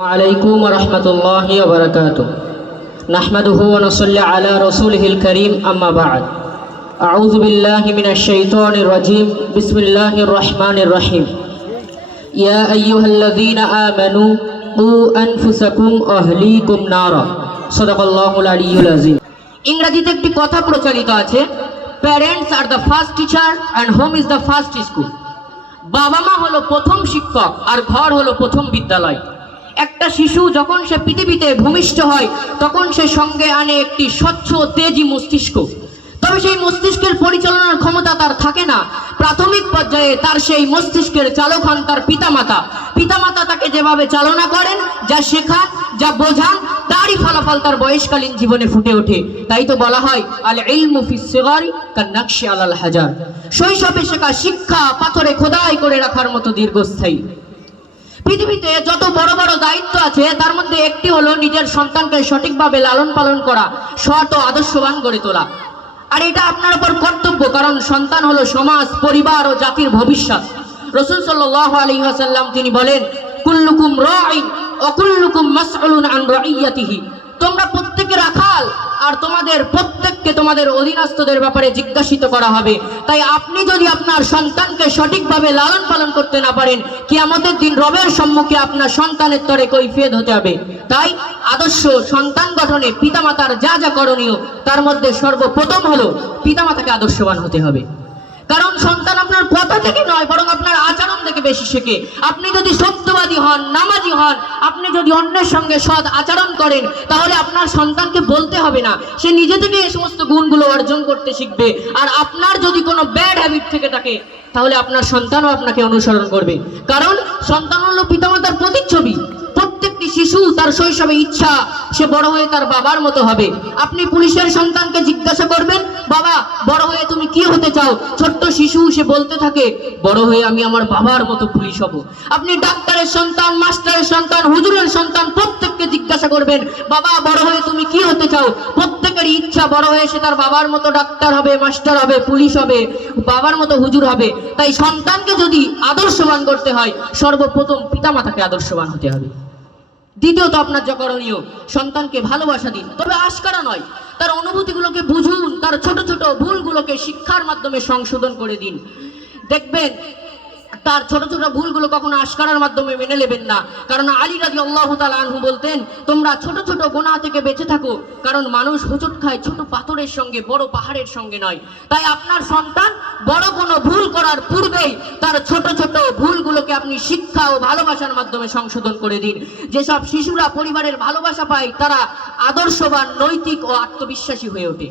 عليكم ورحمة الله وبركاته نحمده ونصلي على رسوله الكريم أما بعد أعوذ بالله من الشيطان الرجيم بسم الله الرحمن الرحيم يا أيها الذين آمنوا قوا أنفسكم وأهليكم نارا صدق الله العلي العظيم ইংরেজিতে একটি কথা প্রচলিত আছে parents are the first teacher and home is the first school. বাবা মা হলো প্রথম শিক্ষক আর ঘর হলো প্রথম বিদ্যালয়। একটা শিশু যখন সে পৃথিবীতে ভূমিষ্ঠ হয় তখন সে সঙ্গে আনে একটি স্বচ্ছ তেজি মস্তিষ্ক। তবে সেই মস্তিষ্কের পরিচালনার ক্ষমতা তার থাকে না। প্রাথমিক পর্যায়ে তার সেই মস্তিষ্কের চালক হন তার পিতামাতা। পিতামাতা তাকে যেভাবে চালনা করেন, যা শেখান, যা বোঝান, তারই ফলাফল তার বয়সকালীন জীবনে ফুটে ওঠে। তাই তো বলা হয় আল ইলমু ফিস সিগারি কান্নাকশি আলাল হাজার। শৈশবে শেখা শিক্ষা পাথরে খোদাই করে রাখার মতো দীর্ঘস্থায়ী। পৃথিবীতে যত বড় বড় দায়িত্ব আছে তার মধ্যে একটি হলো নিজের সন্তানকে সঠিকভাবে লালন পালন করা, সৎ ও আদর্শবান গড়ে তোলা। আর এটা আপনার উপর কর্তব্য, কারণ সন্তান হলো সমাজ, পরিবার ও জাতির ভবিষ্যৎ। রাসূল সাল্লাল্লাহু আলাইহি ওয়াসাল্লাম তিনি বলেন কুল্লুকুম রাঈন ওয়া কুল্লুকুম মাসউলুন আন রাইয়াতিহি। তোমরা প্রত্যেকে রাখাল আর তোমাদের প্রত্যেককে তোমাদের অধীনস্থদের ব্যাপারে জিজ্ঞাসিত করা হবে। তাই আপনি যদি আপনার সন্তানকে সঠিকভাবে লালন পালন করতে না পারেন, কিয়ামতের দিন রবের সম্মুখে আপনার সন্তানের তরে কৈফিয়ত হতে হবে। তাই আদর্শ সন্তান গঠনে পিতামাতার যা যা করণীয় তার মধ্যে সর্বপ্রথম হলো পিতামাতাকে আদর্শবান হতে হবে। কারণ সন্তান আপনার কথা থেকে নয় বরং আপনার আচরণ থেকে বেশি শেখে। আপনি যদি সত্যবাদী হন, নামাজি হন, আপনি যদি অন্যের সঙ্গে সৎ আচরণ করেন, তাহলে আপনার সন্তানকে বলতে হবে না, সে নিজে থেকে এই সমস্ত গুণগুলো অর্জন করতে শিখবে। আর আপনার যদি কোনো ব্যাড হ্যাবিট থেকে থাকে তাহলে আপনার সন্তানও আপনাকে অনুসরণ করবে। কারণ সন্তান হলো পিতামাতার প্রতিচ্ছবি। প্রত্যেকটি শিশু তার শৈশবে ইচ্ছা সে বড় হয়ে তার বাবার মতো হবে। আপনি পুলিশের সন্তানকে জিজ্ঞাসা করবেন, বাবা বড় হয়ে তুমি কি হতে চাও? ছোট্ট শিশু সে বলতে থাকে, বড় হয়ে আমি আমার বাবার মতো পুলিশ হব। আপনি ডাক্তারের সন্তান, মাস্টারের সন্তান, হুজুরের সন্তান প্রত্যেককে জিজ্ঞাসা করবেন, বাবা বড় হয়ে তুমি কি হতে চাও? প্রত্যেকের ইচ্ছা বড় হয়ে সে তার বাবার মতো ডাক্তার হবে, মাস্টার হবে, পুলিশ হবে, বাবার মতো হুজুর হবে। তাই সন্তানকে যদি আদর্শবান করতে হয় সর্বপ্রথম পিতামাতাকে আদর্শবান হতে হবে। দ্বিতীয়ত আপনার যা করণীয়, সন্তানকে ভালোবাসা দিন, তবে আশকারা নয়। তার অনুভূতিগুলোকে বুঝুন, তার ছোট ছোট ভুলগুলোকে শিক্ষার মাধ্যমে সংশোধন করে দিন। দেখবেন তার ছোট ছোট ভুলগুলো কখনো আশকারার মাধ্যমে মেনে নেবেন না। কারণ আলী রাদিয়াল্লাহু তাআলা আনহু বলতেন, তোমরা ছোট ছোট গুনাহ থেকে বেঁচে থাকো, কারণ মানুষ হোঁচট খায় ছোট পাথরের সঙ্গে, বড় পাহাড়ের সঙ্গে নয়। তাই আপনার সন্তান বড় কোনো ভুল করার পূর্বেই তার ছোট ছোট ভুলগুলোকে আপনি শিক্ষা ও ভালোবাসার মাধ্যমে সংশোধন করে দিন। যেসব শিশুরা পরিবারের ভালোবাসা পায় তারা আদর্শবান, নৈতিক ও আত্মবিশ্বাসী হয়ে ওঠে।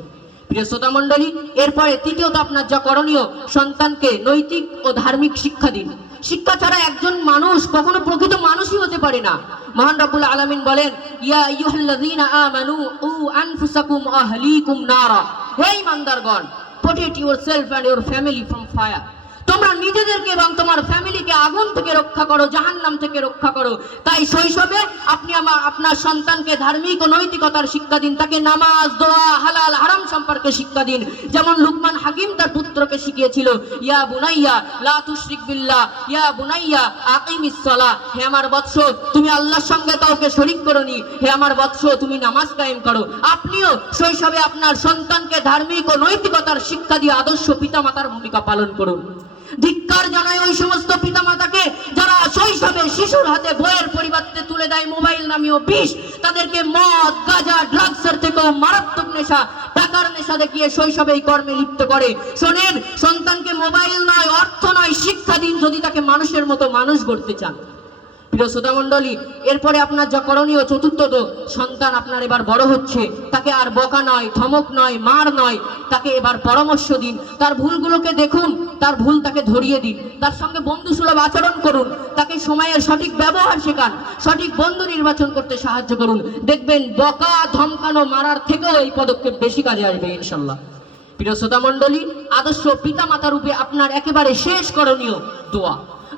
প্রিয় শ্রোতা মণ্ডলী, এরপরে তৃতীয়ত আপনার যা করণীয়, সন্তানকে নৈতিক ও ধার্মিক শিক্ষা দিন। শিক্ষা ছাড়া একজন মানুষ কখনো প্রকৃত মানুষই হতে পারে না। মহান রব্বুল আলামিন বলেন, ইয়া আইয়ুহাল্লাযীনা আমানু উ আনফুসাকুম ওয়া আহলিকুম নারা। হে ঈমানদারগণ, protect yourself and your family from fire. তোমরা নিজেদেরকে এবং তোমার ফ্যামিলিকে আগুন থেকে রক্ষা করো, জাহান্নাম থেকে রক্ষা করো। তাই শৈশবে আপনি আপনার সন্তানকে ধার্মিক ও নৈতিকতার শিক্ষা দিন। তাকে নামাজ, দোয়া, হালাল হারাম সম্পর্কে শিক্ষা দিন। যেমন লুকমান হাকিম তার পুত্রকে শিখিয়েছিল, ইয়া বুনাইয়া লা তুশরিক বিল্লাহ, ইয়া বুনাইয়া আকিমিস সালাহ। হে আমার বৎস, তুমি আল্লাহর সঙ্গে কাউকে শরীক করোনি। হে আমার বৎস, তুমি নামাজ কায়েম করো। আপনিও শৈশবে আপনার সন্তানকে ধার্মিক ও নৈতিকতার শিক্ষা দিয়ে আদর্শ পিতামাতার ভূমিকা পালন করুন। ধিক্কার জানায় ওই সমস্ত পিতামাতাকে যারা শৈশবে শিশুর হাতে বইয়ের পরিবর্তে তুলে দেয় মোবাইল নামীয় বিষ। তাদেরকে মদ, গাঁজা, ড্রাগসের থেকেও মারাত্মক নেশা, টাকার নেশা দেখিয়ে শৈশবে এই কর্মে লিপ্ত করে। শোনেন, সন্তানকে মোবাইল নয়, অর্থ নয়, শিক্ষা দিন যদি তাকে মানুষের মতো মানুষ গড়তে চান। প্রিয় শ্রোতা মণ্ডলী, এরপরে আপনার যা করণীয়, চতুর্থত, সন্তান আপনার এবার বড় হচ্ছে, তাকে আর বকা নয়, ধমক নয়, মার নয়, তাকে এবার পরামর্শ দিন। তার ভুলগুলোকে দেখুন, তার ভুল তাকে ধরিয়ে দিন, তার সঙ্গে বন্ধুসুলভ আচরণ করুন, তাকে সময়ের সঠিক ব্যবহার শেখান, সঠিক বন্ধু নির্বাচন করতে সাহায্য করুন। দেখবেন বকা, ধমকানো, মারার থেকেও এই পদক্ষেপ বেশি কাজে আসবে ইনশাল্লাহ। প্রিয় শ্রোতা মণ্ডলী, আদর্শ পিতামাতা রূপে আপনার একেবারে শেষ করণীয় দোয়া।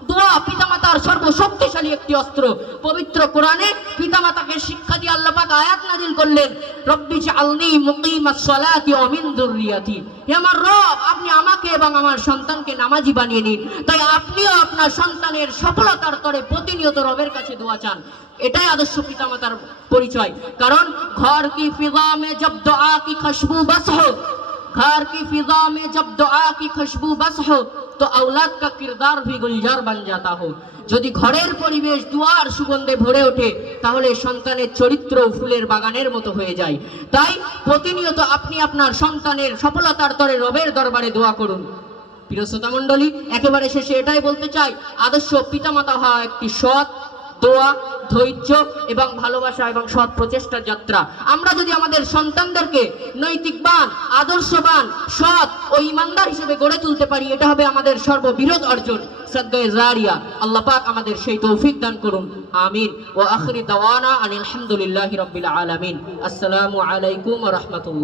দোয়া পিতামাতার সর্বশক্তিশালী একটি অস্ত্র। পবিত্র কোরআনে পিতামাতাকে শিক্ষা দিয়ে আল্লাহ পাক আয়াত নাযিল করলেন, রব্বি জাআলনি মুকিমাস সালাতি ওয়া মিন যুররিয়াতি। হে আমার রব, আপনি আমাকে এবং আমার সন্তানকে নামাজি বানিয়ে নিন। তাই আপনিও আপনার সন্তানের সফলতার তরে প্রতিনিয়ত রবের কাছে দোয়া চান। এটাই আদর্শ পিতামাতার পরিচয়। কারণ ঘর কি ফিজা মে জব দুআ কি খুশবু বস হো, घर की फिजा में जब दुआ की खुशबू बस हो तो औलाद का किरदार भी गुलजार बन जाता हो। যদি ঘরের পরিবেশ দুয়ার সুগন্ধে ভরে ওঠে তাহলে সন্তানের চরিত্র ফুলের বাগানের মতো হয়ে যায়। তাই প্রতিনিয়ত আপনি আপনার সন্তানের সফলতার তরে রবের দরবারে দোয়া করুন। প্রিয় শ্রোতা মণ্ডলী, একেবারে শেষে এটাই বলতে চাই, আদর্শ পিতামাতা হওয়া একটি সৎ, দোয়া, ধৈর্য এবং ভালোবাসা এবং সৎ প্রচেষ্টার যাত্রা। আমরা যদি আমাদের সন্তানদেরকে নৈতিকবান, আদর্শবান, সৎ ও ইমানদার হিসেবে গড়ে তুলতে পারি, এটা হবে আমাদের সর্ববৃহৎ অর্জন, সাদগায়ে জারিয়া। আল্লাহ পাক আমাদের সেই তৌফিক দান করুন, আমিন। ওয়া আখিরি দাওয়ানা আনিল হামদুলিল্লাহি রাব্বিল আলামিন। আসসালামু আলাইকুম ওয়া রাহমাতুল্লাহ।